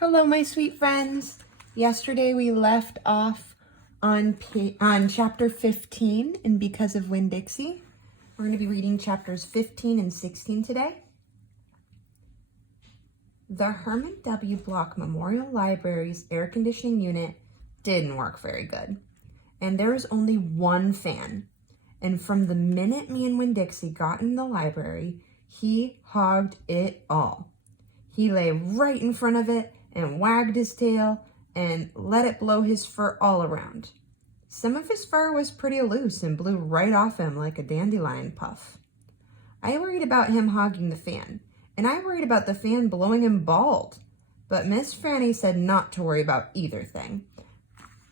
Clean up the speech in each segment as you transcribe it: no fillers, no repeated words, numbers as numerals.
Hello, my sweet friends. Yesterday we left off on chapter 15 and Because of Winn-Dixie. We're going to be reading chapters 15 and 16 today. The Herman W. Block Memorial Library's air conditioning unit didn't work very good. And there was only one fan. And from the minute me and Winn-Dixie got in the library, he hogged it all. He lay right in front of it and wagged his tail and let it blow his fur all around. Some of his fur was pretty loose and blew right off him like a dandelion puff. I worried about him hogging the fan, and I worried about the fan blowing him bald. But Miss Franny said not to worry about either thing.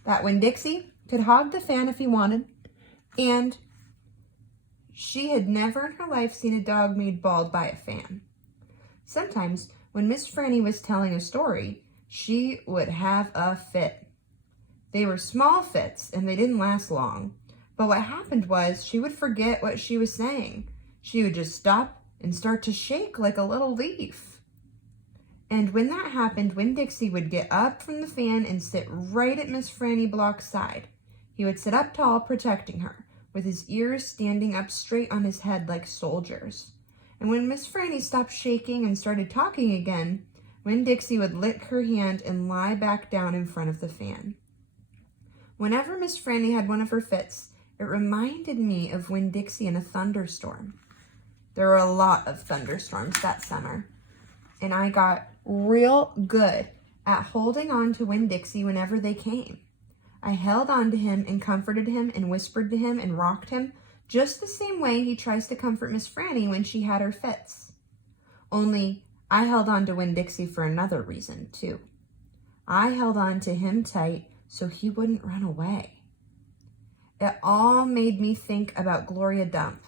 That Winn-Dixie could hog the fan if he wanted, and she had never in her life seen a dog made bald by a fan. Sometimes, when Miss Franny was telling a story, she would have a fit. They were small fits, and they didn't last long. But what happened was she would forget what she was saying. She would just stop and start to shake like a little leaf. And when that happened, Winn-Dixie would get up from the fan and sit right at Miss Franny Block's side. He would sit up tall, protecting her, with his ears standing up straight on his head like soldiers. And when Miss Franny stopped shaking and started talking again, Winn-Dixie would lick her hand and lie back down in front of the fan. Whenever Miss Franny had one of her fits, it reminded me of Winn-Dixie in a thunderstorm. There were a lot of thunderstorms that summer, and I got real good at holding on to Winn-Dixie whenever they came. I held on to him and comforted him and whispered to him and rocked him, just the same way he tries to comfort Miss Franny when she had her fits. Only I held on to Winn-Dixie for another reason, too. I held on to him tight so he wouldn't run away. It all made me think about Gloria Dump.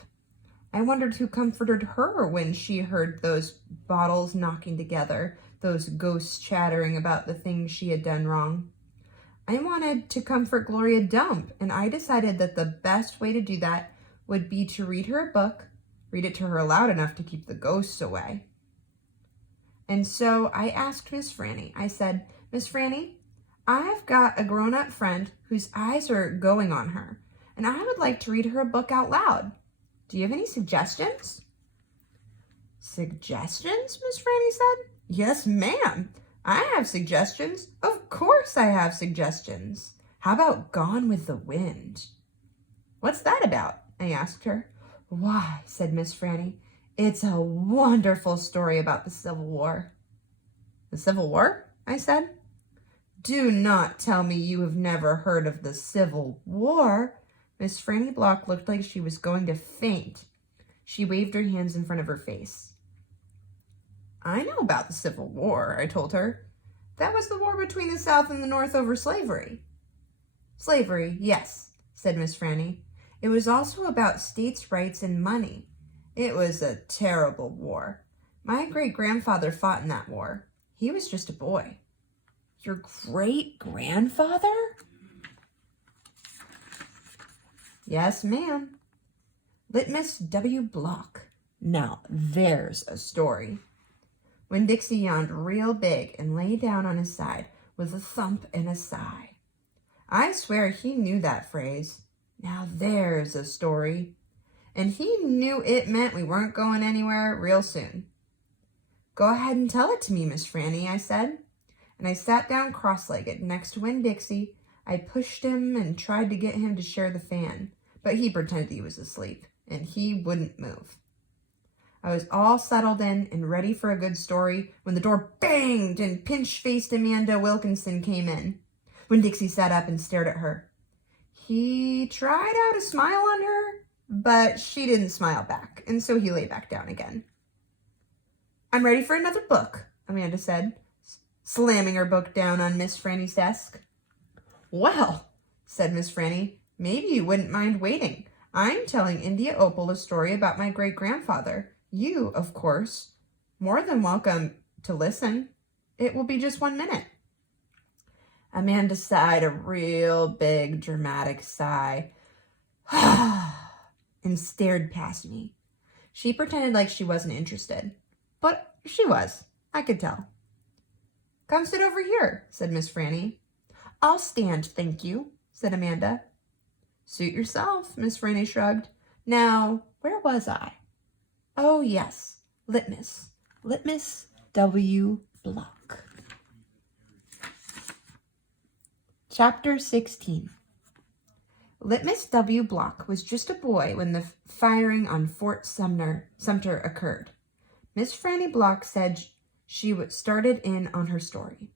I wondered who comforted her when she heard those bottles knocking together, those ghosts chattering about the things she had done wrong. I wanted to comfort Gloria Dump, and I decided that the best way to do that would be to read her a book, read it to her loud enough to keep the ghosts away. And so I asked Miss Franny, I said, Miss Franny, I've got a grown-up friend whose eyes are going on her, and I would like to read her a book out loud. Do you have any suggestions? Suggestions, Miss Franny said. Yes, ma'am. I have suggestions. Of course I have suggestions. How about Gone with the Wind? What's that about? I asked her. Why, said Miss Franny, it's a wonderful story about the Civil War. The Civil War? I said. Do not tell me you have never heard of the Civil War. Miss Franny Block looked like she was going to faint. She waved her hands in front of her face. I know about the Civil War, I told her. That was the war between the South and the North over slavery. Slavery, yes, said Miss Franny. It was also about states' rights and money. It was a terrible war. My great-grandfather fought in that war. He was just a boy. Your great-grandfather? Yes, ma'am. Litmus W. Block. Now, there's a story. Winn-Dixie yawned real big and lay down on his side with a thump and a sigh. I swear he knew that phrase. Now there's a story. And he knew it meant we weren't going anywhere real soon. Go ahead and tell it to me, Miss Franny, I said. And I sat down cross-legged next to Winn-Dixie. I pushed him and tried to get him to share the fan, but he pretended he was asleep, and he wouldn't move. I was all settled in and ready for a good story when the door banged and pinch-faced Amanda Wilkinson came in. Winn-Dixie sat up and stared at her. He tried out a smile on her, but she didn't smile back, and so he lay back down again. I'm ready for another book, Amanda said, slamming her book down on Miss Franny's desk. Well, said Miss Franny, maybe you wouldn't mind waiting. I'm telling India Opal a story about my great-grandfather. You, of course, more than welcome to listen. It will be just 1 minute. Amanda sighed a real big, dramatic sigh and stared past me. She pretended like she wasn't interested, but she was. I could tell. Come sit over here, said Miss Franny. I'll stand, thank you, said Amanda. Suit yourself, Miss Franny shrugged. Now, where was I? Oh, yes, Litmus. Litmus W. Block. Chapter 16. Litmus W. Block was just a boy when the firing on Fort Sumter occurred. Miss Franny Block said she started in on her story.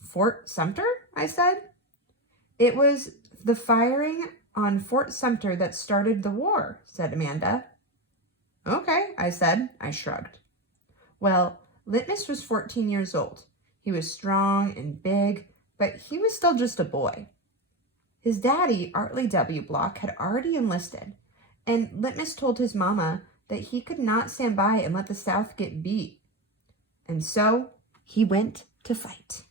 Fort Sumter? I said. It was the firing on Fort Sumter that started the war, said Amanda. Okay, I said. I shrugged. Well, Litmus was 14 years old. He was strong and big, but he was still just a boy. His daddy, Artley W. Block, had already enlisted, and Litmus told his mama that he could not stand by and let the South get beat. And so he went to fight.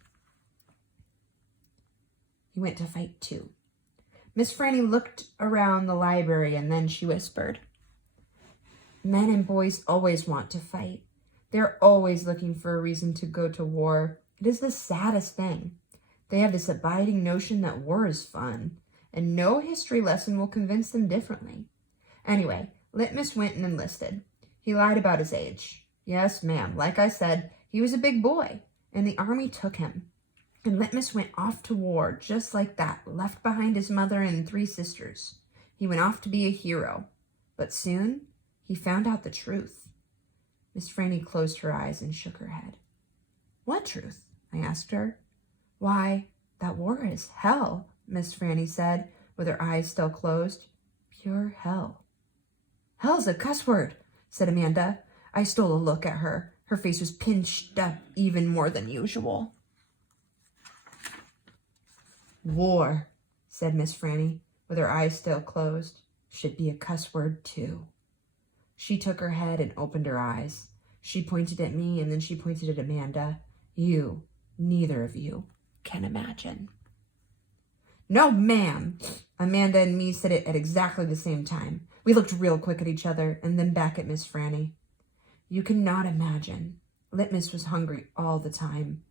He went to fight too. Miss Franny looked around the library and then she whispered, Men and boys always want to fight. They're always looking for a reason to go to war. It is the saddest thing. They have this abiding notion that war is fun, and no history lesson will convince them differently. Anyway, Litmus went and enlisted. He lied about his age. Yes, ma'am, like I said, he was a big boy, and the army took him. And Litmus went off to war just like that, left behind his mother and 3 sisters. He went off to be a hero. But soon, he found out the truth. Miss Franny closed her eyes and shook her head. What truth? I asked her. Why, that war is hell, Miss Franny said, with her eyes still closed. Pure hell. Hell's a cuss word, said Amanda. I stole a look at her. Her face was pinched up even more than usual. War, said Miss Franny, with her eyes still closed, should be a cuss word too. She took her head and opened her eyes. She pointed at me and then she pointed at Amanda. You, neither of you, can imagine. No, ma'am. Amanda and me said it at exactly the same time. We looked real quick at each other and then back at Miss Franny. You cannot imagine. Litmus was hungry all the time,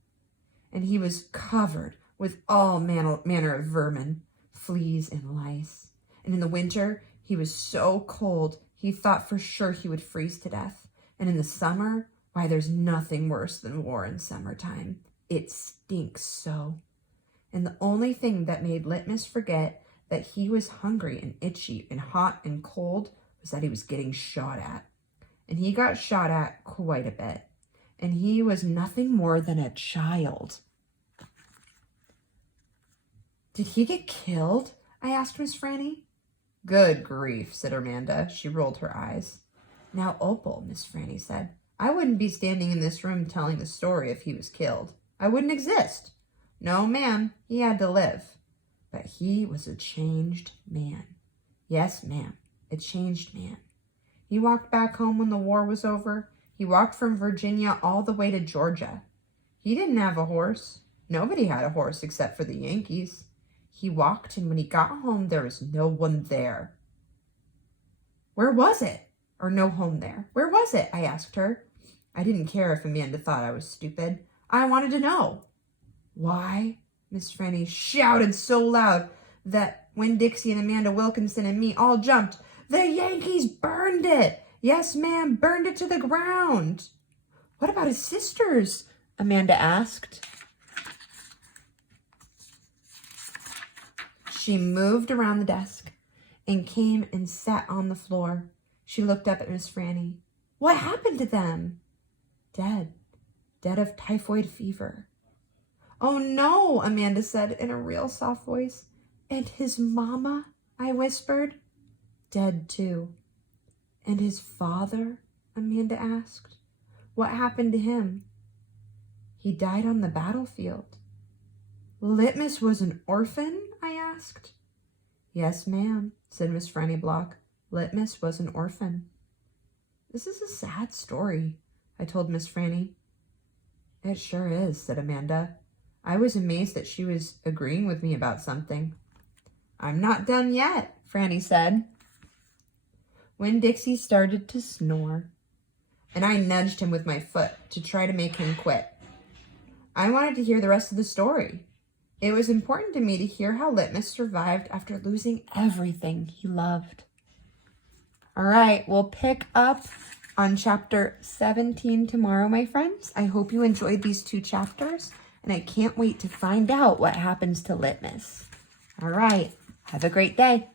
and he was covered with all manner of vermin, fleas and lice. And in the winter, he was so cold, he thought for sure he would freeze to death. And in the summer, why, there's nothing worse than war in summertime. It stinks so. And the only thing that made Litmus forget that he was hungry and itchy and hot and cold was that he was getting shot at. And he got shot at quite a bit. And he was nothing more than a child. Did he get killed? I asked Miss Franny. Good grief, said Amanda. She rolled her eyes. Now, Opal, Miss Franny said, I wouldn't be standing in this room telling the story if he was killed. I wouldn't exist. No, ma'am, he had to live. But he was a changed man. Yes, ma'am, a changed man. He walked back home when the war was over. He walked from Virginia all the way to Georgia. He didn't have a horse. Nobody had a horse except for the Yankees. He walked, and when he got home, there was no one there. Where was it? Or no home there. Where was it? I asked her. I didn't care if Amanda thought I was stupid. I wanted to know. Why? Miss Franny shouted so loud that Winn-Dixie and Amanda Wilkinson and me all jumped. The Yankees burned it. Yes, ma'am, burned it to the ground. What about his sisters? Amanda asked. She moved around the desk and came and sat on the floor. She looked up at Miss Franny. What happened to them? Dead. Dead of typhoid fever. Oh no, Amanda said in a real soft voice. And his mama? I whispered. Dead too. And his father? Amanda asked. What happened to him? He died on the battlefield. Litmus was an orphan? I asked. Yes, ma'am, said Miss Franny Block. Litmus was an orphan. This is a sad story, I told Miss Franny. It sure is, said Amanda. I was amazed that she was agreeing with me about something. I'm not done yet, Franny said. Winn-Dixie started to snore, and I nudged him with my foot to try to make him quit. I wanted to hear the rest of the story. It was important to me to hear how Litmus survived after losing everything he loved. All right, we'll pick up on chapter 17 tomorrow, my friends. I hope you enjoyed these 2 chapters, and I can't wait to find out what happens to Litmus. All right, have a great day.